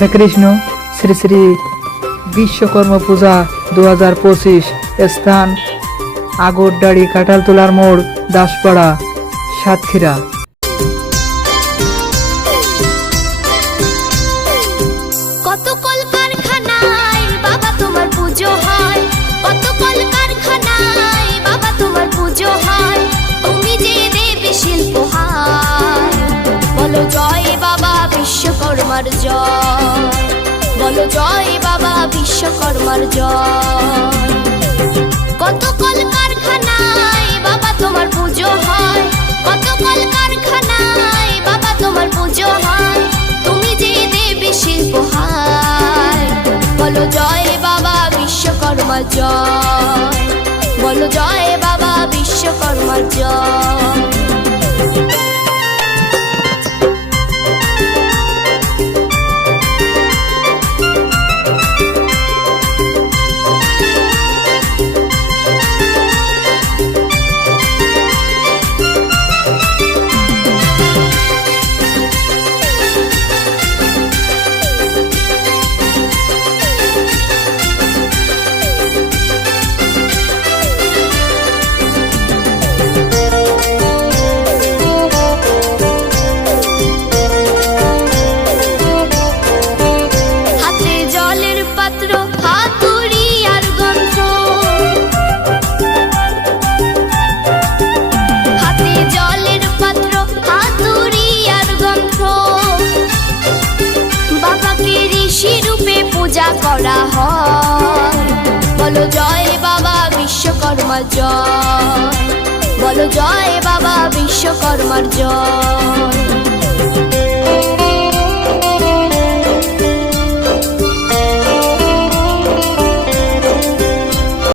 হরে কৃষ্ণ, শ্রী শ্রী বিশ্বকর্ম পূজা দু হাজার পঁচিশ, স্থান আগরডাড়ি কাঁঠালতলার মোড়, দাসপাড়া, সাতক্ষীরা। কত কলকারখানায় বাবা তোমার পুজো হয়, কত কলকারখানায় বিশ্বকর্মার জয়। বলো জয় বাবা বিশ্বকর্মার জয়। কত কলকারখানায় বাবা তোমার পুজো হয়। কত কলকারখানায় বাবা তোমার পুজো হয়। তুমি যে দেবী বলো জয় বাবা বিশ্বকর্মা জয়। বলো জয় বাবা বিশ্বকর্মা জয়। পূজা করা হয়। বলো জয় বাবা বিশ্বকর্মা জয়। বলো জয় বাবা বিশ্বকর্মার জয়।